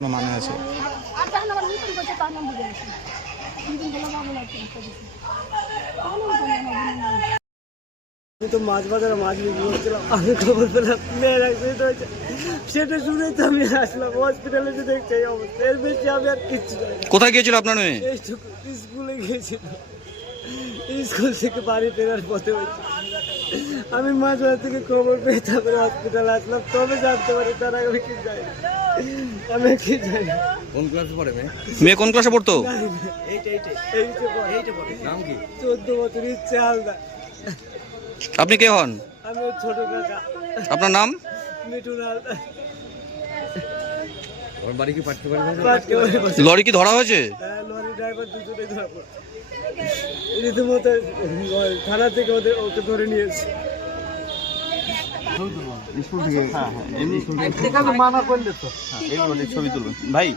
মানে আছে। আমি তো মাছ বাজারে মাছ বিক্রি করছিলাম, আমি খবর পেলাম মেয়ের অ্যাক্সিডেন্ট হয়েছে। সেটা শুনেই তো আমি আসলাম হসপিটালে, যে দেখছি এই অবস্থা। এর বেশি আমি আর কিচ্ছু জানি না। কোথায় গিয়েছিল আপনার মেয়ে? এইটুকু, স্কুলে গিয়েছিল। স্কুল থেকে বাড়ি ফেরার পথে হয়েছে। আমি মাছ বাজার থেকে খবর পেয়ে তারপরে হসপিটালে আসলাম, তবে জানতে পারি। তার আগে আমি কি জানি না, আমি কি জানি না। কোন ক্লাসে পড়ে মেয়ে? মেয়ে কোন ক্লাসে পড়তো? নাম কি? 14 বছর, ইচ্ছে আলাদা। আপনি কে হন? আমি ওর ছোট কাকা। আপনার নাম? মিঠুন আলাদা। ওর বাড়ি কি পাটকে বাড়ি? পাটকে বাড়ি বসে। লরি কি ধরা হয়েছে? হ্যাঁ, লরি ড্রাইভার দুজনেই ধরা পড়ে। রীতিমতো থানা থেকে ওকে ধরে নিয়েছে। স্কুল থেকে? হ্যাঁ হ্যাঁ, এমনি মানা করলে তো এগুলো ছবি তুলুন ভাই।